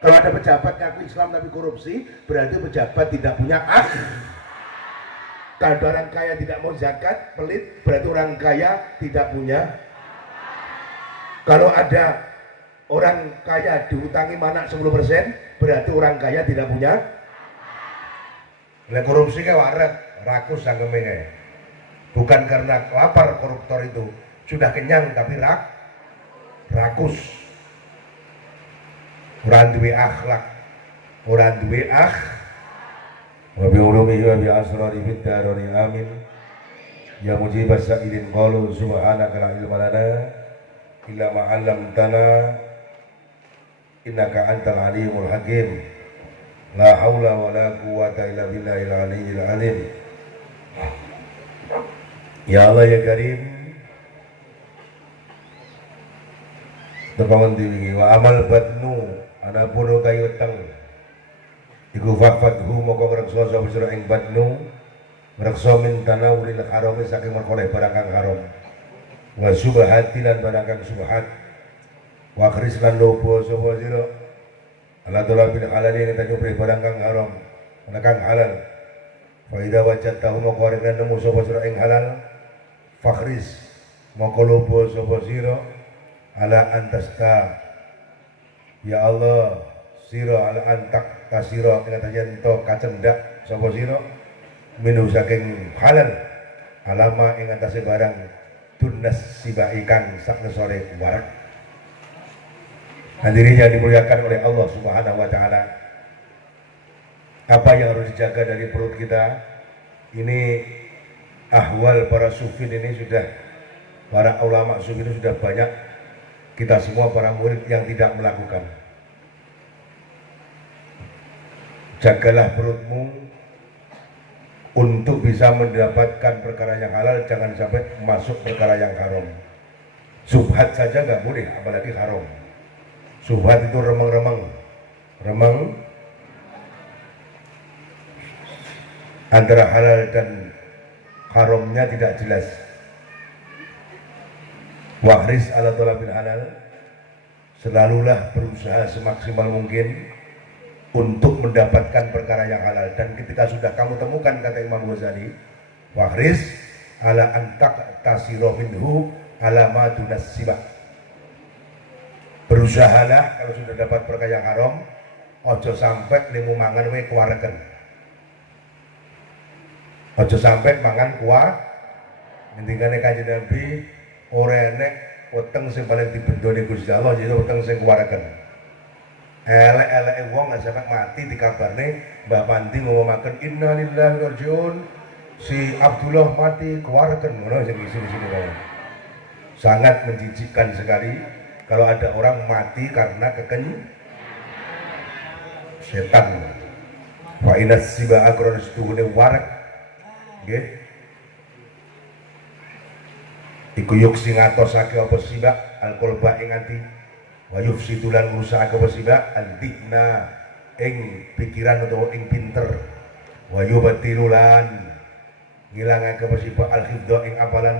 Kalau ada pejabat ngaku Islam tapi korupsi, berarti pejabat tidak punya Kalau orang kaya tidak mau zakat, pelit, berarti orang kaya tidak punya. Kalau ada orang kaya dihutangi mana 10%, berarti orang kaya tidak punya. Nah, korupsi ke waret, rakus sanggeme. Bukan karena lapar koruptor itu, sudah kenyang tapi rakus. Orang duwe akhlak, orang duwe wa bi ulumihi wa bi asrari fid darani amin. Ya mujibas sa'ilin qalu subhanaka la ilma lana illa ma 'allamtana innaka antal alimul hakim. La haula wa la quwwata illa billahil aliyyil azim. Ya Allah ya Karim, tepangan diwingi wa amal batnu ana puno kayu teng iku fakfathu moko ngreksa sapa sira ing batnu ngreksa min tanawuril haram saking merkoleh barang kang haram wa subhati lan barang kang subhat wa khris lan lobo sapa sira ala dola bil halal ing tanyo barang kang haram barang kang halal fa idza wajadtahu moko arep nemu sapa sira ing halal fakhris moko lobo sapa sira ala antasta ya Allah sira ala antak kasira ing atajento kacendak sapa sira minu saking halal alama ing atase barang tunas siba ikan saknesore warak. Hadirin yang dimuliakan oleh Allah Subhanahu wa taala, apa yang harus dijaga dari perut kita ini? Ahwal para sufin ini sudah, para ulama sufi ini sudah banyak, kita semua para murid yang tidak melakukan. Jagalah perutmu untuk bisa mendapatkan perkara yang halal, jangan sampai masuk perkara yang haram. Subhat saja nggak boleh, apalagi haram. Subhat itu remeng antara halal dan haramnya tidak jelas. Wahris ala thalabil halal, selalulah berusaha semaksimal mungkin untuk mendapatkan perkara yang halal. Dan ketika sudah kamu temukan, kata Imam Ghazali, wahris ala antak tasiro minhu ala ma dunas sibah, berusahalah kalau sudah dapat perkara yang haram, ojo sampai limu mangan we keluarkan, ojo sampai mangan kuah. Intinya kanjeng Nabi ora enek weteng sing paling dibendoni Gusti Allah, jadi weteng sing keluarkan. Elek-elek wong nggak sampai mati dikabarne Mbak Panti ngomongkan innalillahi wa rajiun, si Abdullah mati keluarkan, ngono sing sini sangat menjijikkan sekali kalau ada orang mati karena setan. Wa inas siba akron setuhune warak nggih iku yuk sing ngatosake apa sibak alkolba ing ati wa yufsidulan ngrusak apa sibak aldikna ing pikiran utawa ing pinter wa yubatilulan ngilangake apa sibak alhibda ing apalan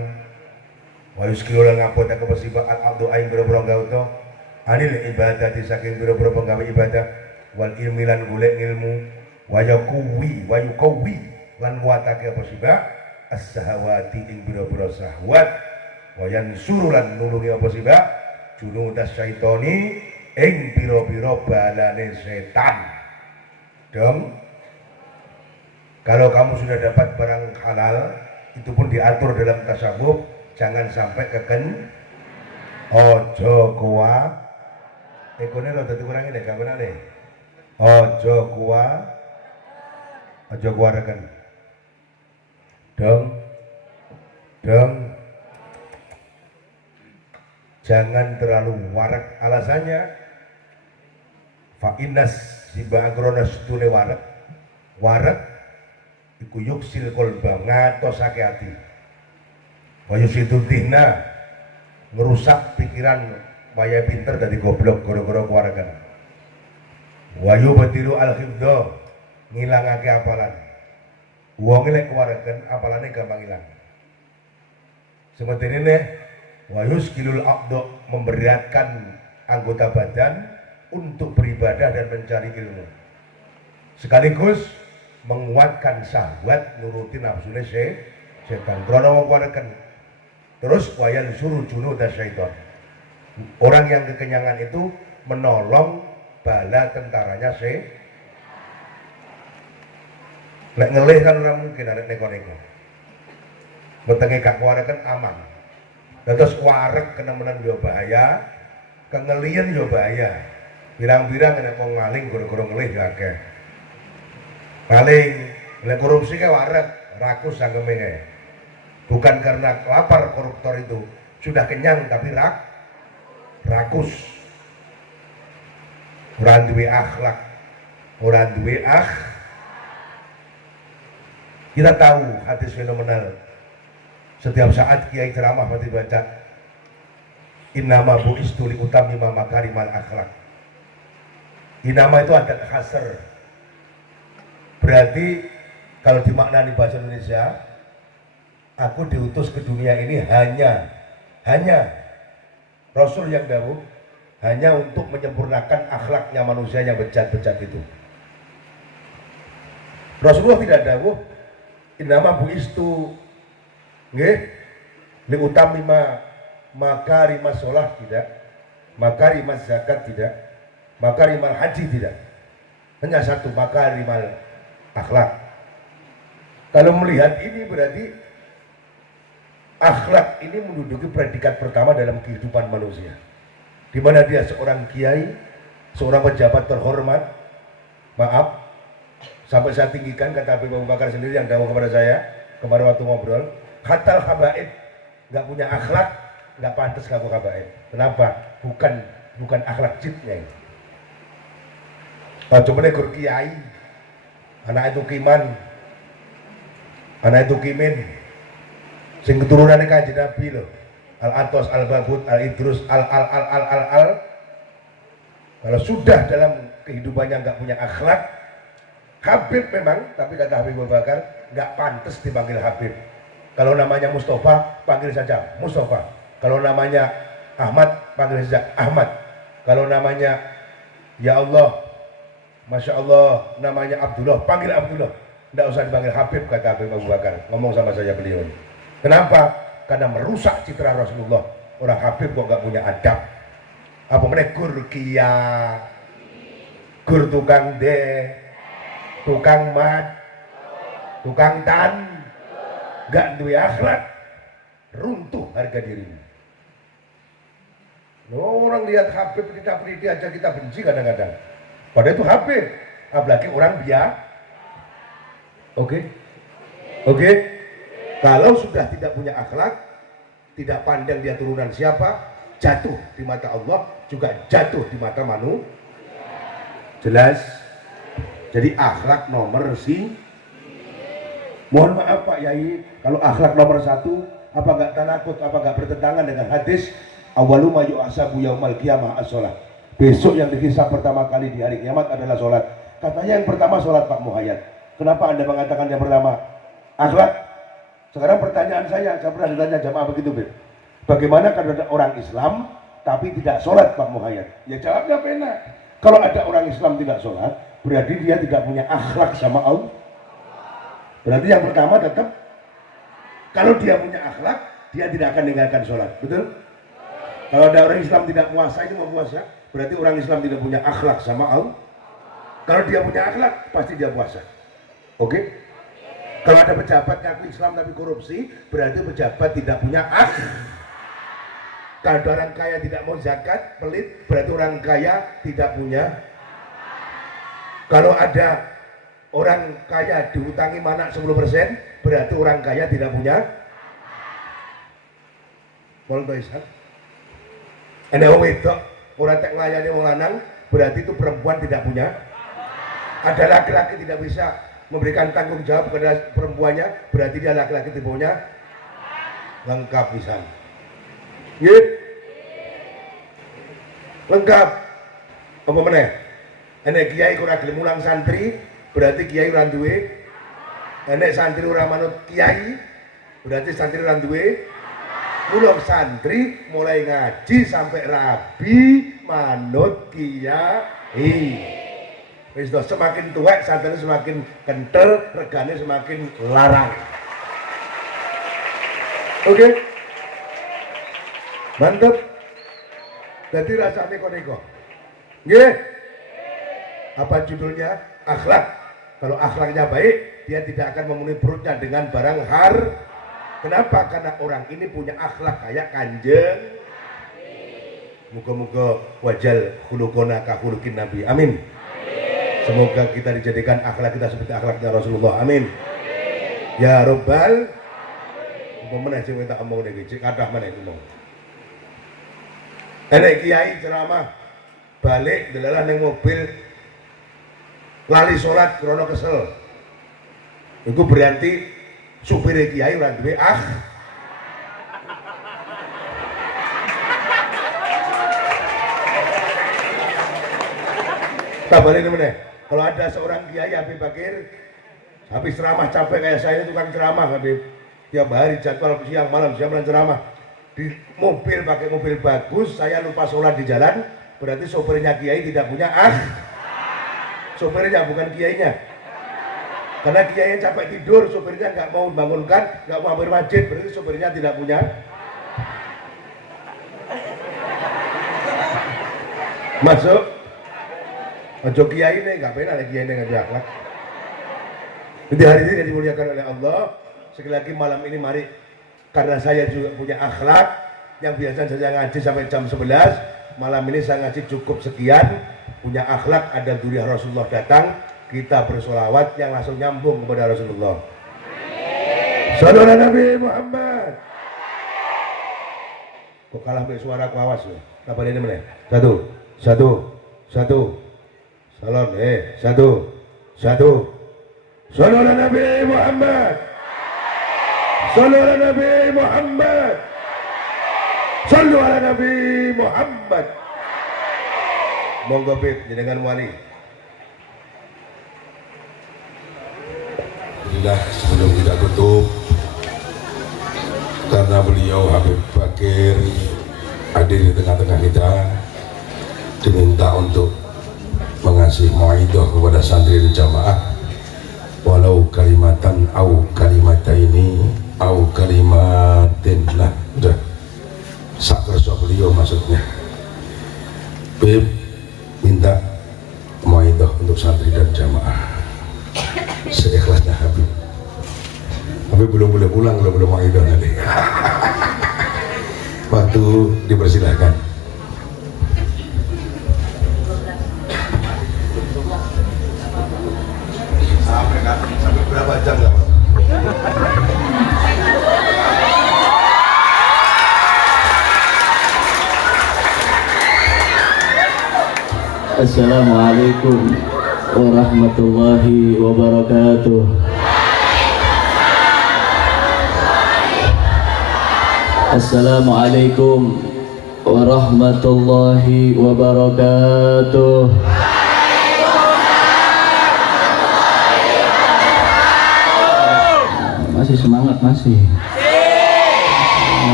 wa yuskilulan ngapota apa sibak al-abdu ing boro-boro gauto anil ibadati saking boro-boro penggawe ibadah wal ilmilan golek ilmu wa yuqwi lan nguatake apa sibak as-sahawati ing boro-boro syahwat wayan surulan nulungi apa sih mbak junudas syaitoni ing piro-piro balane setan dong. Kalau kamu sudah dapat barang halal, itu pun diatur dalam tasawuf, jangan sampai ojo kuah ekone lo dadi kurang ini gak benar nih, ojo kuah reken dong. Jangan terlalu warak. Alasannya fa'inas sibagronas tune warak iku yuksil kolba ngatosake hati wa yusidu dihna ngerusak pikiran waya pinter dari goblok gara-gara kewarakan wa yubatilu al-khibda ngilangake apalan wong lek kewarakan apalane gampang hilang seperti ini nih wa yuskilul aqdo memberatkan anggota badan untuk beribadah dan mencari ilmu. Sekaligus menguatkan syahwat nuruti nafsune setan. Krono ngwareken. Terus wayan suruh junud syaitan. Orang yang kekenyangan itu menolong bala tentaranya lek ngelih kan ora mungkin arek neko-neko. Wetenge gak ngwareken aman. Terus warek kenemenan yo bahaya, kengelian yo bahaya. Birang-birang nek wong maling gara-gara ngelih yo akeh. Maling, lek korupsi ke warek, rakus sangkeme kae. Bukan karena lapar koruptor itu, sudah kenyang tapi rakus. Ora duwe akhlak, ora duwe Kita tahu hadis fenomenal. Setiap saat kiai ceramah pasti baca innama bu'istu li utammima makarimal akhlak. Innama itu ada khasar. Berarti kalau dimaknani bahasa Indonesia, aku diutus ke dunia ini hanya Rasul yang dahulu hanya untuk menyempurnakan akhlaknya manusia yang bejat-bejat itu. Rasulullah tidak dahulu innama bu'istu nggih li utammima makarimas shalah tidak, makarimas zakat tidak, makarimal haji tidak. Hanya satu, makarimal akhlak. Kalau melihat ini berarti akhlak ini menduduki predikat pertama dalam kehidupan manusia. Di mana dia seorang kiai, seorang pejabat terhormat, maaf, sampai saya tinggikan kata Habib Abu Bakar sendiri yang dawuh kepada saya kemarin waktu ngobrol, khatal habaib, nggak punya akhlak, nggak pantas ngaku habaib. Kenapa? Bukan akhlak jitnya ini. Nah, cuma negur kiai, anak itu kiman, anak itu kimin, sing keturunannya Kanjeng Nabi loh, Al-Atos, Al-Babut, Al-Idrus, Al. Kalau sudah dalam kehidupannya nggak punya akhlak, Habib memang, tapi kata Habib Abu Bakar nggak pantas dipanggil Habib. Kalau namanya Mustafa, panggil saja Mustafa. Kalau namanya Ahmad, panggil saja Ahmad. Kalau namanya ya Allah, Masya Allah, namanya Abdullah, panggil Abdullah. Nggak usah dipanggil Habib, kata Habib Abu Bakar. Ngomong sama saya beliau. Kenapa? Karena merusak citra Rasulullah. Orang Habib kok nggak punya adab. Apa meneh gur kia, gur tukang de, tukang mat, tukang tan, gak duwe akhlak, runtuh harga dirinya. Orang lihat Habib kita peliti aja kita benci kadang-kadang. Padahal itu Habib, apalagi orang biasa. Oke. Kalau sudah tidak punya akhlak, tidak pandang dia turunan siapa, jatuh di mata Allah, juga jatuh di mata manusia. Jelas? Jadi akhlak nomor mohon maaf Pak Yai, kalau akhlak nomor satu, apa nggak tanakut, apa nggak bertentangan dengan hadis awalu ma yu'asabu yaumal qiyamah as-shalah. Besok yang dihisab pertama kali di hari kiamat adalah sholat. Katanya yang pertama sholat Pak Muhayyad. Kenapa Anda mengatakan yang pertama? Akhlak. Sekarang pertanyaan saya pernah ditanya jamaah begitu, Beb. Bagaimana kalau ada orang Islam tapi tidak sholat Pak Muhayyad? Ya jawabnya benar. Kalau ada orang Islam tidak sholat, berarti dia tidak punya akhlak sama Allah. Berarti yang pertama tetap, kalau dia punya akhlak, dia tidak akan meninggalkan sholat. Betul? Kalau ada orang Islam tidak puasa, itu mau puasa, berarti orang Islam tidak punya akhlak sama Allah. Kalau dia punya akhlak, pasti dia puasa. Oke? Kalau ada pejabat ngaku Islam tapi korupsi, berarti pejabat tidak punya akhlak. Kalau ada orang kaya tidak mau zakat, pelit, berarti orang kaya tidak punya. Kalau ada orang kaya dihutangi mana 10%, berarti orang kaya tidak punya. Molto Ishak. Ini orang wedok, orang tak ngelayani orang lanang, berarti itu perempuan tidak punya. Ada laki-laki tidak bisa memberikan tanggung jawab kepada perempuannya, berarti dia laki-laki tidak punya. Lengkap bisa. Gitu. Lengkap. Apa meneh? Enek kiai ora gelem mulang santri, berarti kiai ora duwe. Enek santri ora manut kiai, berarti santri ora duwe. Mulai santri mulai ngaji sampai rabi manut kiai. Wis semakin tuwek santri semakin kental, regane semakin larang. Oke. Mantep. Jadi rasanya koneko. Nggih. Apa judulnya? Akhlak. Kalau akhlaknya baik, dia tidak akan memenuhi perutnya dengan barang Kenapa? Karena orang ini punya akhlak kayak Kanjeng. Moga-moga wajal khuluqona ka khuluqin Nabi. Amin. Semoga kita dijadikan akhlak kita seperti akhlaknya Rasulullah. Amin. Ya Rabbal. Pemenang sing minta omong nek iki kathah meneh ngomong. Enek kiai ceramah balik delalah ning mobil lali salat krana kesel. Iku berarti supir kiai ora duwe Tabari meneh. Kalau ada seorang kiai Habib Bakir habis ceramah capek kayak saya tukang ceramah Habib. Tiap hari jadwal siang malam ceramah. Di mobil pakai mobil bagus, saya lupa sholat di jalan, berarti sopirnya kiai tidak punya sopirnya bukan kiainya. Karena kiainya capek tidur, sopirnya nggak mau bangunkan, nggak mau hampir masjid, berarti sopirnya tidak punya. Masuk. Ojo kiai ini nggak pernah kiai ini nggak akhlak. Jadi hari ini dimuliakan oleh Allah. Sekali lagi malam ini mari, karena saya juga punya akhlak yang biasa saya ngaji sampai jam 11, malam ini saya ngaji cukup sekian. Punya akhlak, ada duriah Rasulullah datang, kita bersolawat yang langsung nyambung kepada Rasulullah. Saudara Nabi Muhammad. Kok kalah sampai suara ku awas ya? Kapan ini meneh? Satu. Salam, satu. Saudara Nabi Muhammad. Saudara Nabi Muhammad. Sallu ala Nabi Muhammad. Monggo Bib jenengan wali. Alhamdulillah, sebelum kita tutup, karena beliau Habib Bakir hadir di tengah-tengah kita, diminta untuk mengasih mau'idhah kepada santri dan jamaah, walau kalimatan au kalimataini au kalimatin. Nah, udah sak kerso beliau maksudnya. Bib minta mau'idhah untuk santri dan jamaah seikhlasnya Habib. Habib belum boleh pulang, belum mau'idhah nanti. Waktu dipersilahkan. Sampai berapa jam nggak Pak? Assalamualaikum warahmatullahi wabarakatuh. Assalamualaikum warahmatullahi wabarakatuh. Masih semangat masih.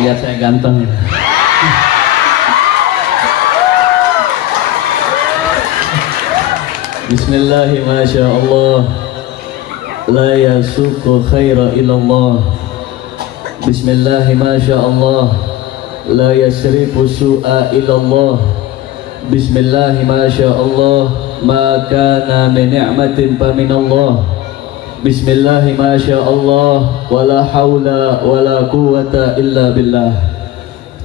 Lihat saya ganteng. Bismillahi masya Allah, la yasuku khaira illallah. Bismillahi masya Allah, la yasrifu su'a illallah. Bismillahi masya Allah, ma kana min ni'matin fa min Allah. Bismillahi masya Allah, wa la hawla wa la quwwata illa billah.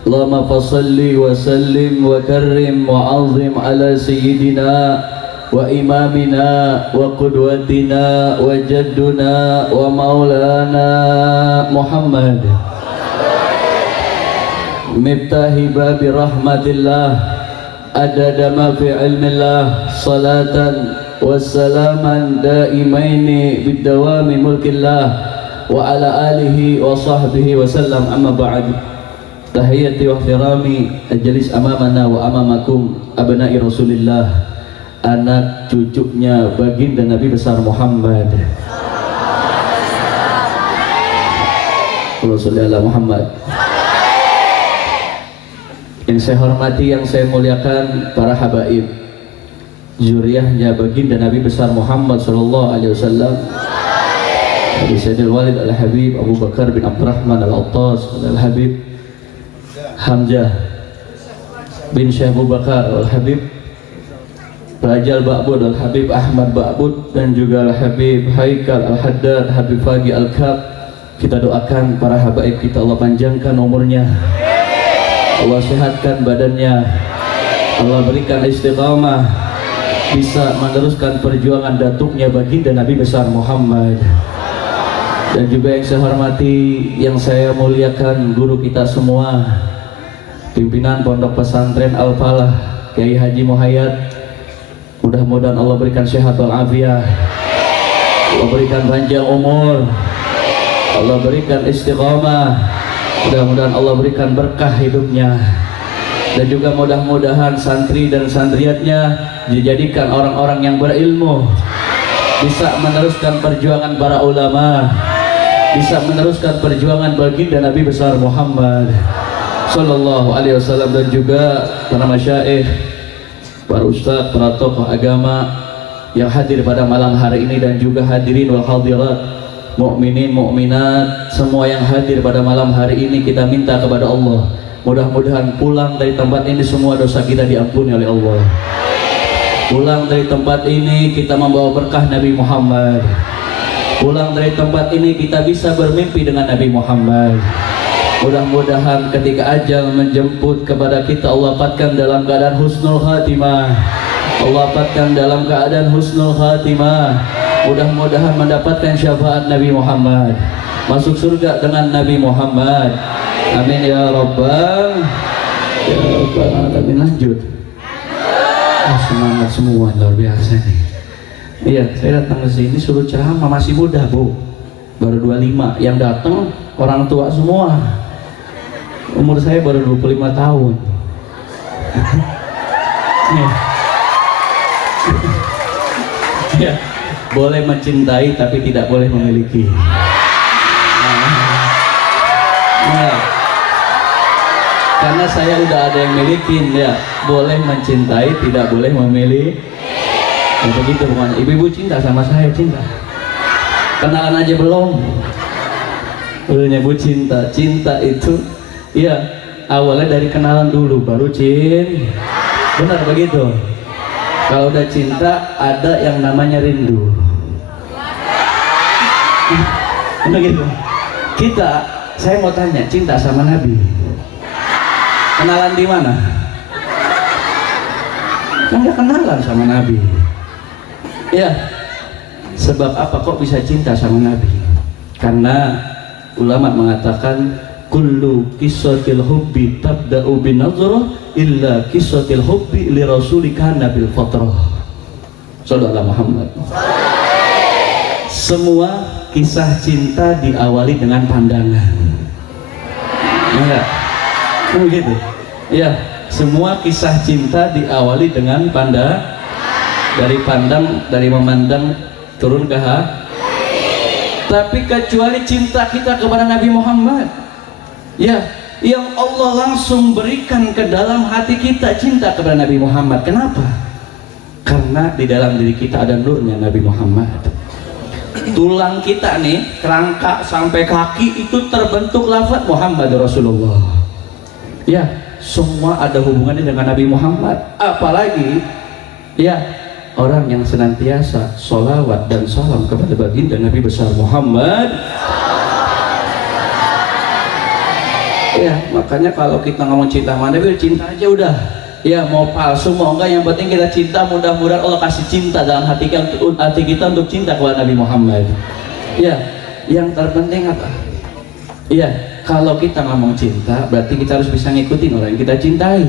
Allahumma fasalli wa sallim wa karrim wa azim ala sayyidina wa imamina wa qudwatina wa jadduna wa maulana Muhammad miftahi babi rahmatillah adada ma fi ilmillah salatan wassalaman daimaini bidawami mulkillah wa ala alihi wa sahbihi wa sallam. Amma ba'd. Tahiyati wa ihtirami ajlis amamana wa amamakum abna'i Rasulillah, anak cucunya baginda Nabi besar Muhammad. Allahumma sholli ala Muhammad. Yang saya hormati, yang saya muliakan para habaib, zuriyahnya baginda Nabi besar Muhammad sallallahu alaihi wasallam, Abi Sayyidil Walid Al-Habib Abu Bakar bin Abdurrahman Al-Attas Al-Habib Hamzah bin Syekh Abu Bakar Al-Habib Rajal Ba'bud Al-Habib Ahmad Ba'bud, dan juga Al-Habib Haikal Al-Haddad Habib Fagi Al-Kab. Kita doakan para habaib kita, Allah panjangkan umurnya, Allah sehatkan badannya, Allah berikan istiqamah, bisa meneruskan perjuangan datuknya baginda Nabi besar Muhammad. Dan juga yang saya hormati, yang saya muliakan, guru kita semua, pimpinan Pondok Pesantren Al-Falah Kiai Haji Muhayyad. Mudah-mudahan Allah berikan sehat walafiat, Allah berikan panjang umur, Allah berikan istiqamah, mudah-mudahan Allah berikan berkah hidupnya. Dan juga mudah-mudahan santri dan santriatnya dijadikan orang-orang yang berilmu, bisa meneruskan perjuangan para ulama, bisa meneruskan perjuangan baginda Nabi besar Muhammad sallallahu alaihi wasallam. Dan juga para masyaikh, para ustadz, para tokoh agama yang hadir pada malam hari ini, dan juga hadirin wal hadirat, mukminin mukminat semua yang hadir pada malam hari ini, kita minta kepada Allah, mudah-mudahan pulang dari tempat ini semua dosa kita diampuni oleh Allah. Pulang dari tempat ini kita membawa berkah Nabi Muhammad. Pulang dari tempat ini kita bisa bermimpi dengan Nabi Muhammad. Mudah-mudahan ketika ajal menjemput kepada kita, Allah dapatkan dalam keadaan husnul khatimah, Allah dapatkan dalam keadaan husnul khatimah. Mudah-mudahan mendapatkan syafaat Nabi Muhammad, masuk surga dengan Nabi Muhammad. Amin ya rabbal alamin. Lanjut. Semangat semua, luar biasa nih. Iya, saya datang ke sini suruh ceramah, masih muda bu, baru 25. Yang datang orang tua semua. Umur saya baru 25 tahun. Ya, boleh mencintai tapi tidak boleh memiliki. Nah, karena saya udah ada yang milikin, ya boleh mencintai tidak boleh memilih. Ya begitu pokoknya. Ibu-ibu cinta sama saya, cinta. Kenalan aja belum? Udah nyebut cinta. Cinta itu ya awalnya dari kenalan dulu baru cinta. Benar begitu. Kalau udah cinta ada yang namanya rindu. Begitu. Saya mau tanya, cinta sama Nabi kenalan di mana? Kan nggak kenalan sama Nabi. Ya, sebab apa kok bisa cinta sama Nabi? Karena ulama mengatakan kullu qissatil hubbi tabda'u bin nazrah illa qissatil hubbi li rasulika nabil fatrah. Sallallahu Muhammad. Semua kisah cinta diawali dengan pandangan. Enggak? Begitu. Ya, semua kisah cinta diawali dengan dari memandang turun ke hati. Tapi kecuali cinta kita kepada Nabi Muhammad, ya, yang Allah langsung berikan ke dalam hati kita cinta kepada Nabi Muhammad. Kenapa? Karena di dalam diri kita ada nurnya Nabi Muhammad. Tulang kita nih, kerangka sampai kaki itu terbentuk lafaz Muhammad Rasulullah. Ya, semua ada hubungannya dengan Nabi Muhammad. Apalagi ya orang yang senantiasa sholawat dan salam kepada baginda Nabi besar Muhammad. Ya, makanya kalau kita ngomong cinta sama Nabi, cinta aja udah. Ya, mau palsu mau enggak, yang penting kita cinta. Mudah-mudahan Allah kasih cinta dalam hati kita untuk cinta kepada Nabi Muhammad. Ya, yang terpenting apa? Ya, kalau kita ngomong cinta berarti kita harus bisa ngikutin orang yang kita cintai.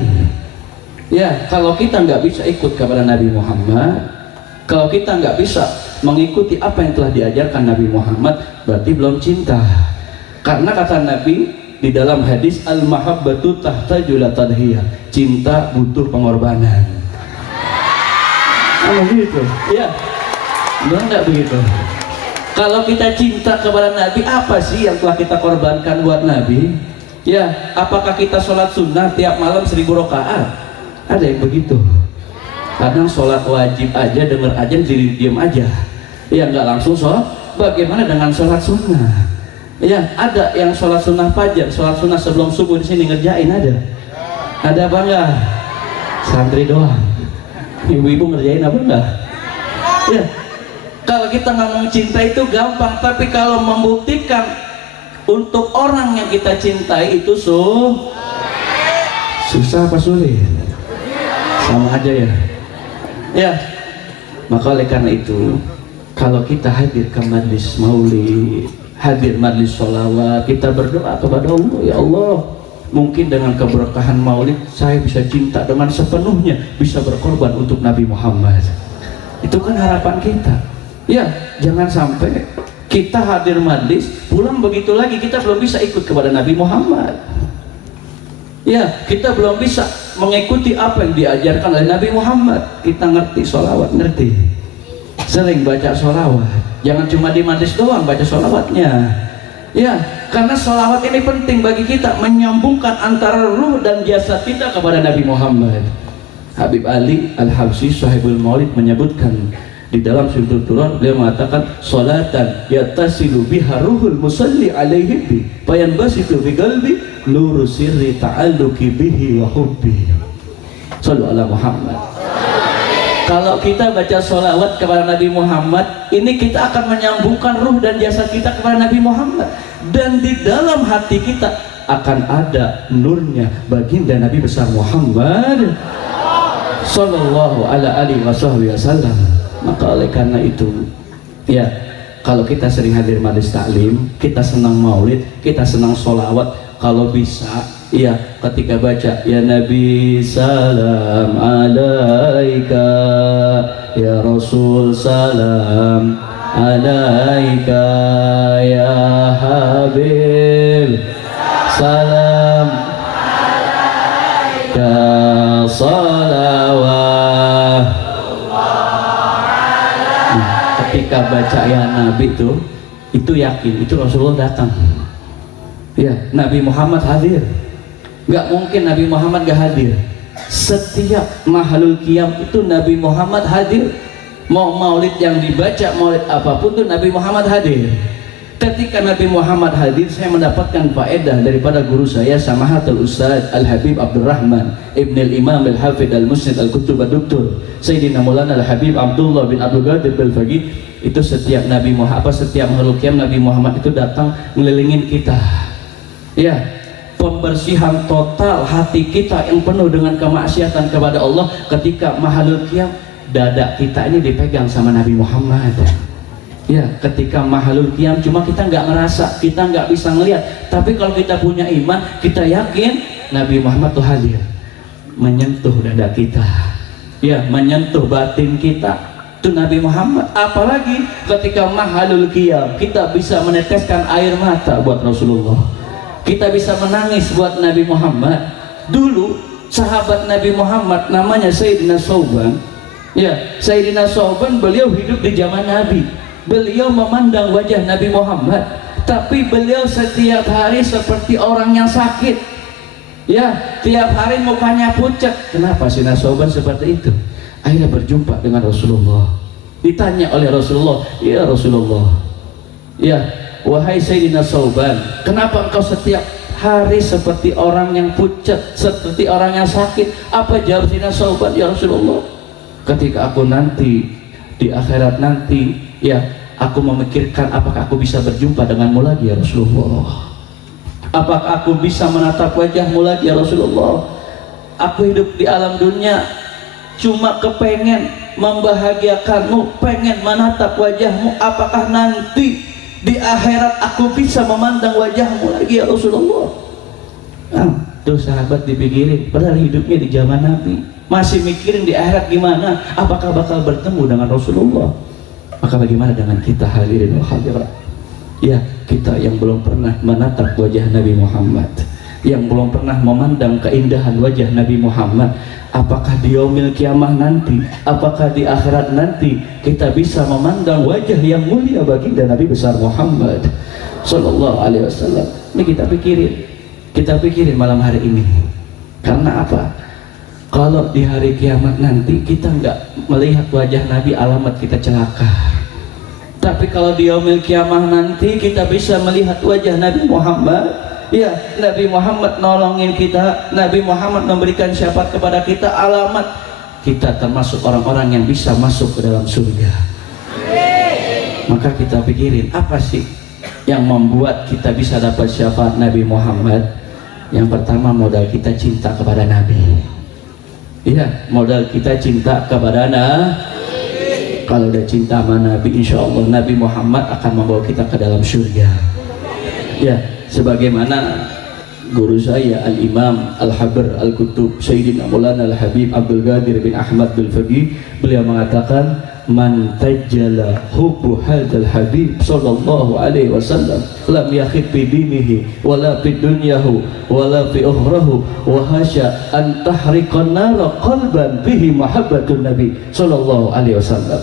Ya, kalau kita nggak bisa ikut kepada Nabi Muhammad, kalau kita nggak bisa mengikuti apa yang telah diajarkan Nabi Muhammad, berarti belum cinta. Karena kata Nabi di dalam hadis, al-mahabbatu tahtajul tadhiyah, cinta butuh pengorbanan. Begitu, ya, benar nggak begitu? Kalau kita cinta kepada Nabi, apa sih yang telah kita korbankan buat Nabi? Ya, apakah kita sholat sunnah tiap malam 1000 rakaat? Ada yang begitu. Kadang sholat wajib aja denger aja jadi diam aja. Ya nggak langsung sholat. Bagaimana dengan sholat sunnah? Ya, ada yang sholat sunnah fajar, sholat sunnah sebelum subuh di sini ngerjain ada. Ada apa enggak? Santri doang. Ibu-ibu ngerjain apa enggak? Ya, kalau kita ngomong cinta itu gampang, tapi kalau membuktikan untuk orang yang kita cintai itu susah apa sulit? Sama aja ya. Ya, maka oleh karena itu, kalau kita hadir ke majlis maulid, hadir majlis sholawat, kita berdoa kepada Allah, ya Allah, mungkin dengan keberkahan maulid saya bisa cinta dengan sepenuhnya, bisa berkorban untuk Nabi Muhammad. Itu kan harapan kita. Ya, jangan sampai kita hadir majlis, pulang begitu lagi kita belum bisa ikut kepada Nabi Muhammad. Ya, kita belum bisa mengikuti apa yang diajarkan oleh Nabi Muhammad. Kita ngerti sholawat, ngerti, sering baca sholawat. Jangan cuma di majlis doang baca sholawatnya. Ya, karena sholawat ini penting bagi kita, menyambungkan antara ruh dan jasad kita kepada Nabi Muhammad. Habib Ali Al-Habsyi Sahibul Maulid menyebutkan di dalam Suratul Turun, beliau mengatakan sholatan yattasilu biha ruhul musalli alaihi bi fayanbasitu bi qalbi nuru sirri ta'alluqi bihi wa hubbi. Shallu ala Muhammad. Kalau kita baca sholawat kepada Nabi Muhammad, ini kita akan menyambungkan ruh dan jasad kita kepada Nabi Muhammad, dan di dalam hati kita akan ada nurnya baginda Nabi besar Muhammad sallallahu alaihi wasallam. Maka oleh karena itu, ya, kalau kita sering hadir majlis taklim, kita senang maulid, kita senang sholawat, kalau bisa, ya, ketika baca ya Nabi salam alaika, ya Rasul salam alaika, ya Habib salam alaika, salawat. Ketika baca ya Nabi itu yakin itu Rasulullah datang. Ya, Nabi Muhammad hadir. Nggak mungkin Nabi Muhammad gak hadir. Setiap mahalul qiyam itu Nabi Muhammad hadir. Mau maulid yang dibaca, maulid apapun tuh Nabi Muhammad hadir. Ketika Nabi Muhammad hadir, saya mendapatkan faedah daripada guru saya, Samahatul Ustaz Al-Habib Abdurrahman Ibn Al-Imam Al-Hafidh Al-Musnid Al-Kutub Al-Duktur Sayyidina Maulana Al-Habib Abdullah bin Abdul Qadir Al-Faqih. Itu setiap Nabi Muhammad, setiap makhluk qiyam Nabi Muhammad itu datang ngelilingin kita. Ya, pembersihan total hati kita yang penuh dengan kemaksiatan kepada Allah. Ketika makhluk qiyam, dada kita ini dipegang sama Nabi Muhammad. Ya, ketika mahalul qiyam, cuma kita nggak ngerasa, kita nggak bisa ngelihat, tapi kalau kita punya iman, kita yakin Nabi Muhammad tuh hadir, menyentuh dada kita, ya, menyentuh batin kita, itu Nabi Muhammad. Apalagi ketika mahalul qiyam, kita bisa meneteskan air mata buat Rasulullah, kita bisa menangis buat Nabi Muhammad. Dulu sahabat Nabi Muhammad namanya Sayyidina Sauban. Ya, Sayyidina Sauban, beliau hidup di zaman Nabi. Beliau memandang wajah Nabi Muhammad, tapi beliau setiap hari seperti orang yang sakit. Ya, tiap hari mukanya pucat. Kenapa Sayyidina Sauban seperti itu? Akhirnya berjumpa dengan Rasulullah. Ditanya oleh Rasulullah, ya Rasulullah, ya, wahai Sayyidina Sauban, kenapa engkau setiap hari seperti orang yang pucat, seperti orang yang sakit? Apa jawab Sayyidina Sauban? Ya Rasulullah, ketika aku nanti di akhirat nanti, ya, aku memikirkan apakah aku bisa berjumpa denganmu lagi ya Rasulullah, apakah aku bisa menatap wajahmu lagi ya Rasulullah. Aku hidup di alam dunia cuma kepengen membahagiakanmu, pengen menatap wajahmu. Apakah nanti di akhirat aku bisa memandang wajahmu lagi ya Rasulullah? Tuh sahabat dipikirin, padahal hidupnya di zaman Nabi, masih mikirin di akhirat gimana, apakah bakal bertemu dengan Rasulullah. Maka bagaimana dengan kita hadirin wa hadirat? Ya, kita yang belum pernah menatap wajah Nabi Muhammad, yang belum pernah memandang keindahan wajah Nabi Muhammad, apakah di yaumil kiamah nanti, apakah di akhirat nanti kita bisa memandang wajah yang mulia baginda Nabi besar Muhammad sallallahu alaihi wasallam? Ini kita pikirin. Kita pikirin malam hari ini. Karena apa? Kalau di hari kiamat nanti kita nggak melihat wajah Nabi, alamat kita celaka. Tapi kalau di yaumil kiamah nanti kita bisa melihat wajah Nabi Muhammad, ya, Nabi Muhammad nolongin kita, Nabi Muhammad memberikan syafaat kepada kita, alamat kita termasuk orang-orang yang bisa masuk ke dalam surga. Maka kita pikirin, apa sih yang membuat kita bisa dapat syafaat Nabi Muhammad? Yang pertama, modal kita cinta kepada Nabi. Iya, modal kita cinta kepada Nabi. Kalau udah cinta sama Nabi, insya Allah Nabi Muhammad akan membawa kita ke dalam surga. Ya, sebagaimana guru saya Al-Imam Al-Habr Al-Kutub Sayyidina Maulana Al-Habib Abdul Qadir bin Ahmad bin Faqih, beliau mengatakan, man tajjala hubbu hadzal habib sallallahu alaihi wasallam lam yakhid fi dinihi wala fi dunyahu wala fi ukhrahu wa hasya an tahriqan nar qalban bihi mahabbatun nabi sallallahu alaihi wasallam.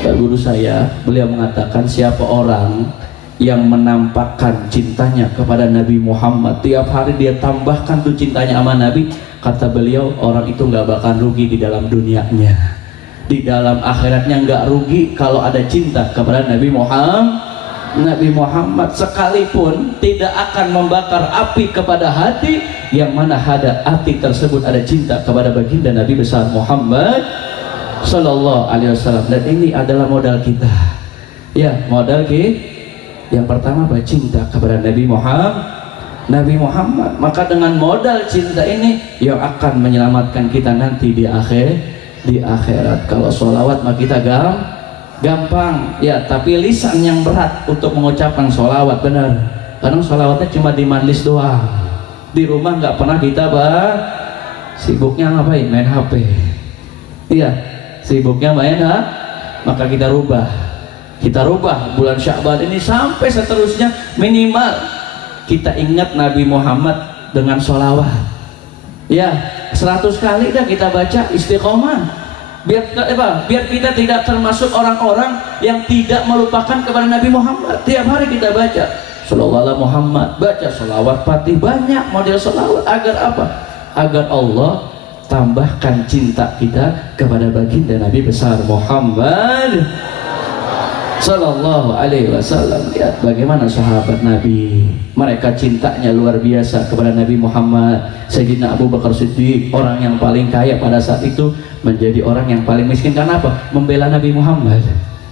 Guru saya, beliau mengatakan, siapa orang yang menampakkan cintanya kepada Nabi Muhammad, tiap hari dia tambahkan tuh cintanya sama Nabi, kata beliau, orang itu nggak bakal rugi di dalam dunianya, di dalam akhiratnya nggak rugi kalau ada cinta kepada Nabi Muhammad. Nabi Muhammad sekalipun tidak akan membakar api kepada hati yang mana hati tersebut ada cinta kepada baginda Nabi besar Muhammad Sallallahu Alaihi Wasallam. Dan ini adalah modal kita, ya, modal kita. Yang pertama, cinta kepada Nabi Muhammad. Maka dengan modal cinta ini yang akan menyelamatkan kita nanti di akhirat. Kalau sholawat mah kita gampang, ya, tapi lisan yang berat untuk mengucapkan sholawat, benar. Karena sholawatnya cuma di majlis doang, di rumah nggak pernah kita sibuknya ngapain? Main HP. Iya, sibuknya main maka kita rubah bulan Sya'ban ini sampai seterusnya, minimal kita ingat Nabi Muhammad dengan sholawat, ya, 100 kali dah kita baca istiqomah, biar kita tidak termasuk orang-orang yang tidak melupakan kepada Nabi Muhammad. Tiap hari kita baca sholawat ala Muhammad, baca sholawat Fatih, banyak model sholawat. Agar apa? Agar Allah tambahkan cinta kita kepada baginda Nabi besar Muhammad Sallallahu Alaihi Wasallam. Lihat bagaimana sahabat Nabi, mereka cintanya luar biasa kepada Nabi Muhammad. Sayyidina Abu Bakar Siddiq, orang yang paling kaya pada saat itu, menjadi orang yang paling miskin. Karena apa? Membela Nabi Muhammad.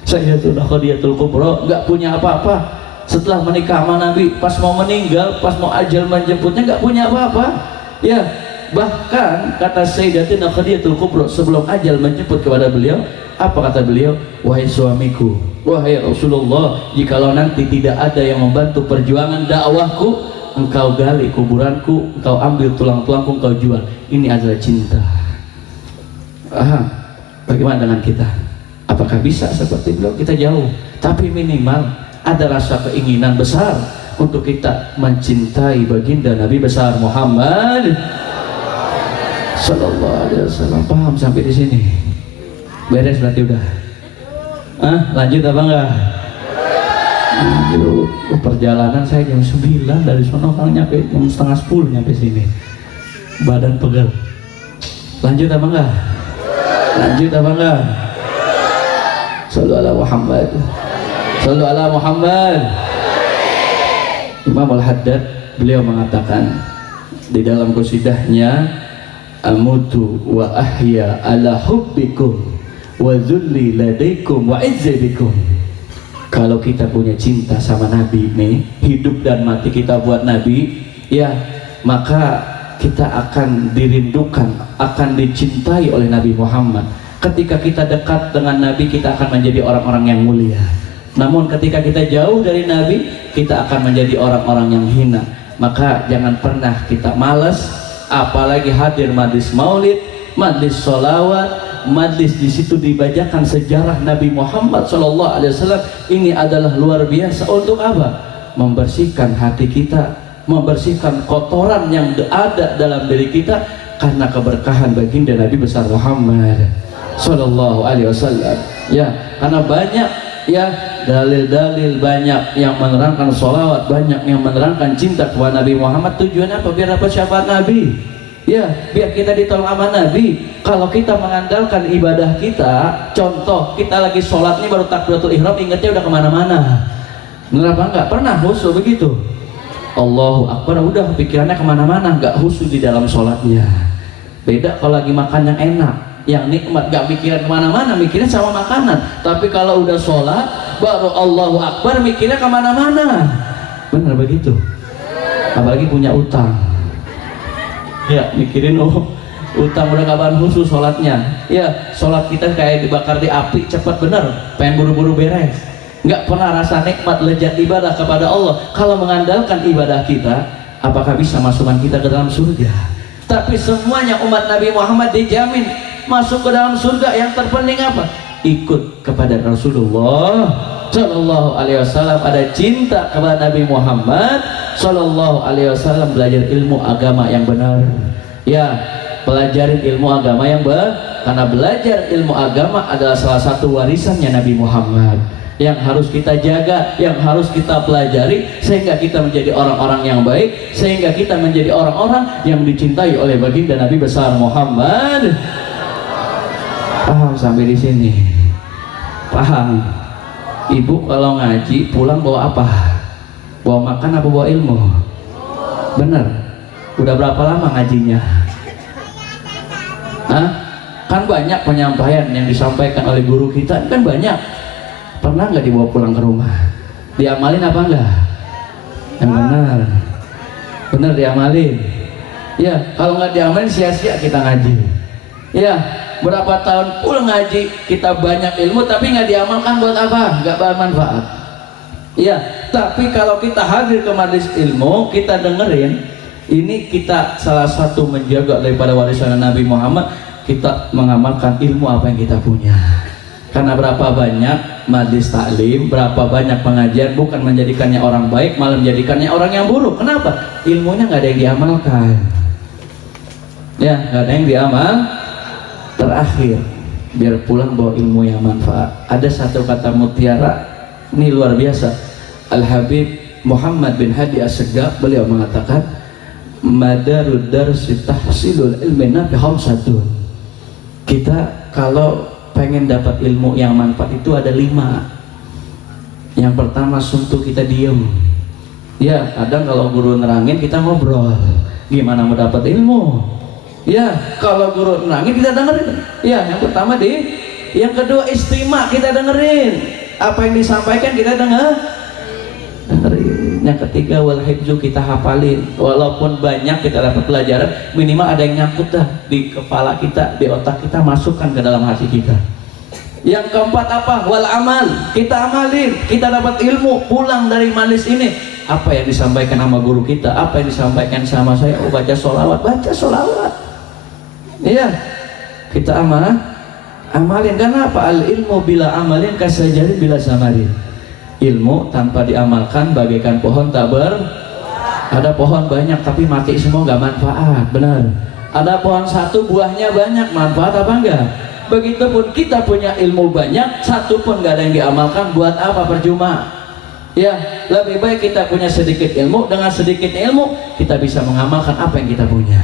Sayyidatuna Khadijatul Kubra nggak punya apa-apa. Setelah menikah sama Nabi, pas mau meninggal, pas mau ajal menjemputnya, nggak punya apa-apa. Ya, bahkan kata Sayyidatuna Khadijatul Kubra sebelum ajal menjemput kepada beliau, apa kata beliau? Wahai suamiku, wahai Rasulullah, jikalau nanti tidak ada yang membantu perjuangan dakwahku, engkau gali kuburanku, engkau ambil tulang-tulangku, engkau jual. Ini adalah cinta. Bagaimana dengan kita? Apakah bisa seperti beliau? Kita jauh, tapi minimal ada rasa keinginan besar untuk kita mencintai baginda Nabi besar Muhammad Sallallahu Alaihi Wasallam. Paham sampai di sini? Beres berarti udah. Lanjut apa enggak? Perjalanan saya jam 9 dari sono, kalau nyampe jam setengah 10 nyampe sini. Badan pegel. Lanjut apa enggak? Lanjut apa enggak? Shallu ala Muhammad. Shallu ala Muhammad. Imam Al-Haddad beliau mengatakan di dalam qasidahnya, amutu wa ahya ala hubbikum wa zulli ladaikum wa izzibikum. Kalau kita punya cinta sama Nabi nih, hidup dan mati kita buat Nabi, ya, maka kita akan dirindukan, akan dicintai oleh Nabi Muhammad. Ketika kita dekat dengan Nabi, kita akan menjadi orang-orang yang mulia. Namun ketika kita jauh dari Nabi, kita akan menjadi orang-orang yang hina. Maka jangan pernah kita malas, apalagi hadir majlis maulid, majlis sholawat, majlis di situ dibacakan sejarah Nabi Muhammad Sallallahu Alaihi Wasallam. Ini adalah luar biasa. Untuk apa? Membersihkan hati kita, membersihkan kotoran yang ada dalam diri kita karena keberkahan baginda Nabi besar Muhammad Sallallahu Alaihi Wasallam. Ya, karena banyak Ya, dalil-dalil banyak yang menerangkan sholawat, banyak yang menerangkan cinta kepada Nabi Muhammad. Tujuan apa? Biar dapat syafaat Nabi. Ya, biar kita ditolong sama Nabi. Kalau kita mengandalkan ibadah kita, contoh kita lagi sholat nih baru takbiratul ihram, ingatnya udah kemana-mana. Bener apa enggak? Pernah khusyuk begitu? Allahu Akbar, udah pikirannya kemana-mana, nggak khusyuk di dalam sholatnya. Beda kalau lagi makan yang enak, yang nikmat, gak mikirin kemana-mana, mikirnya sama makanan. Tapi kalau udah sholat baru Allahu Akbar, mikirnya kemana-mana. Bener begitu? Apalagi punya utang, ya mikirin utang udah kapan khusus sholatnya. Ya, sholat kita kayak dibakar di api, cepat bener, pengen buru-buru beres, nggak pernah rasa nikmat lezat ibadah kepada Allah. Kalau mengandalkan ibadah kita, apakah bisa masukkan kita ke dalam surga? Tapi semuanya umat Nabi Muhammad dijamin masuk ke dalam surga. Yang terpenting apa? Ikut kepada Rasulullah Sallallahu Alaihi Wasallam, ada cinta kepada Nabi Muhammad Sallallahu Alaihi Wasallam, belajar ilmu agama yang benar. Ya, pelajarin ilmu agama yang benar, karena belajar ilmu agama adalah salah satu warisannya Nabi Muhammad yang harus kita jaga, yang harus kita pelajari, sehingga kita menjadi orang-orang yang baik, sehingga kita menjadi orang-orang yang dicintai oleh baginda Nabi besar Muhammad. Paham sampai di sini? Paham? Ibu kalau ngaji pulang bawa apa? Bawa makan apa bawa ilmu? Bener? Udah berapa lama ngajinya? Hah? Kan banyak penyampaian yang disampaikan oleh guru kita, kan banyak. Pernah nggak dibawa pulang ke rumah? Diamalin apa enggak? Yang benar, benar diamalin. Ya, kalau nggak diamalin sia-sia kita ngaji. Ya, berapa tahun pula ngaji, kita banyak ilmu tapi nggak diamalkan, buat apa? Nggak bermanfaat. Ya, tapi kalau kita hadir ke majelis ilmu, kita dengerin, ini kita salah satu menjaga daripada warisan Nabi Muhammad, kita mengamalkan ilmu apa yang kita punya. Karena berapa banyak majelis taklim, berapa banyak pengajian bukan menjadikannya orang baik, malah menjadikannya orang yang buruk. Kenapa? Ilmunya nggak ada yang diamalkan. Ya, nggak ada yang diamal. Terakhir, biar pulang bawa ilmu yang manfaat. Ada satu kata mutiara, ini luar biasa. Al-Habib Muhammad bin Hadi As-Segaf, beliau mengatakan, madarud darsi tahsilul ilmi nafi khamsatun. Kita kalau pengen dapat ilmu yang manfaat itu ada 5. Yang pertama, suntuk kita diem. Ya, kadang kalau guru nerangin kita ngobrol, gimana mau dapat ilmu? Ya, kalau guru nerangin kita dengerin. Ya, yang pertama yang kedua istima, kita dengerin apa yang disampaikan, kita dengerin. Yang ketiga wal hifzu, kita hafalin. Walaupun banyak kita dapat pelajaran, minimal ada yang nyangkut dah di kepala kita, di otak kita, masukkan ke dalam hati kita. Yang keempat apa? Wal amal, kita amalin. Kita dapat ilmu, pulang dari majelis ini, apa yang disampaikan sama guru kita, apa yang disampaikan sama saya, baca sholawat, baca sholawat. Iya, kita amalin. Karena apa? Al ilmu bila amalin kasajari bila samarin. Ilmu tanpa diamalkan bagaikan pohon tak ada pohon banyak tapi mati semua, nggak manfaat. Benar. Ada pohon satu buahnya banyak, manfaat apa enggak? Begitupun kita punya ilmu banyak, satu pun nggak ada yang diamalkan, buat apa? Percuma. Ya, lebih baik kita punya sedikit ilmu, dengan sedikit ilmu kita bisa mengamalkan apa yang kita punya.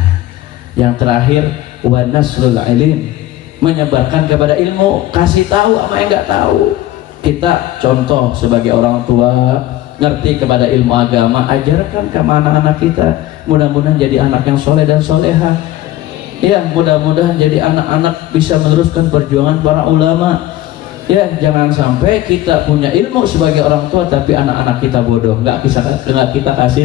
Yang terakhir, wa nasrul ilim, menyebarkan kepada ilmu, kasih tahu sama yang nggak tahu. Kita contoh sebagai orang tua, ngerti kepada ilmu agama, ajarkan ke anak-anak kita. Mudah-mudahan jadi anak yang soleh dan soleha. Ya, mudah-mudahan jadi anak-anak bisa meneruskan perjuangan para ulama. Ya, jangan sampai kita punya ilmu sebagai orang tua tapi anak-anak kita bodoh, nggak kita kasih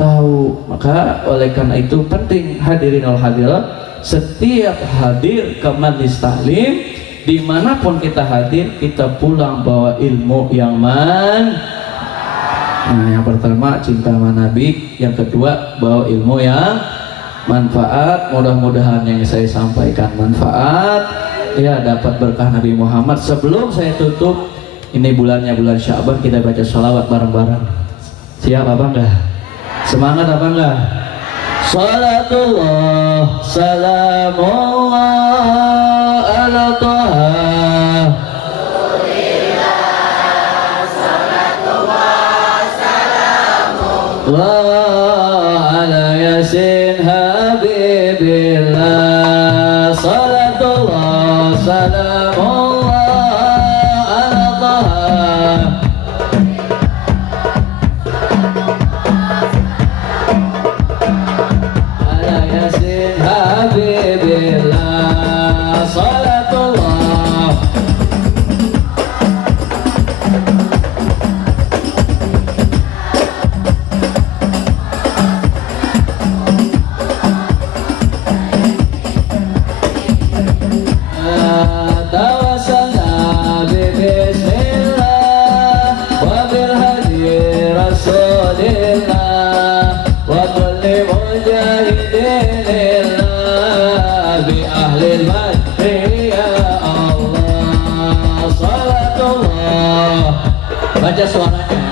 tahu. Maka oleh karena itu penting, hadirin wal hadirat, setiap hadir ke majelis taklim, dimanapun kita hadir, kita pulang bawa ilmu yang Nah, yang pertama cinta sama Nabi, yang kedua bawa ilmu yang manfaat. Mudah-mudahan yang saya sampaikan manfaat, ya, dapat berkah Nabi Muhammad. Sebelum saya tutup, ini bulannya bulan Sya'ban, kita baca sholawat bareng-bareng. Siap apa enggak? Semangat apa enggak? Salatullah salamullah ala Taha Baca suaranya.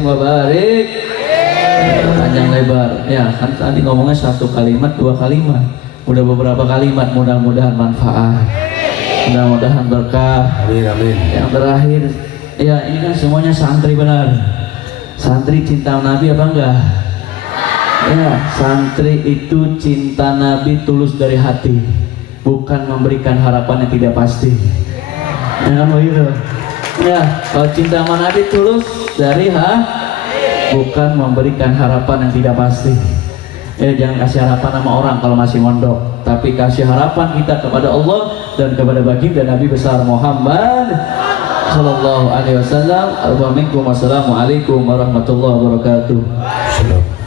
Wabarik panjang lebar ya kan tadi ngomongnya satu kalimat dua kalimat udah beberapa kalimat mudah-mudahan manfaat mudah-mudahan berkah Amin amin. yang terakhir ya ini kan semuanya santri benar santri cinta Nabi apa enggak ya santri itu cinta Nabi tulus dari hati bukan memberikan harapan yang tidak pasti ya kan begitu ya kalau cinta sama Nabi tulus dari bukan memberikan harapan yang tidak pasti ya jangan kasih harapan sama orang kalau masih mondok tapi kasih harapan kita kepada Allah dan kepada baginda Nabi besar Muhammad sallallahu alaihi wasallam. Assalamualaikum warahmatullahi wabarakatuh.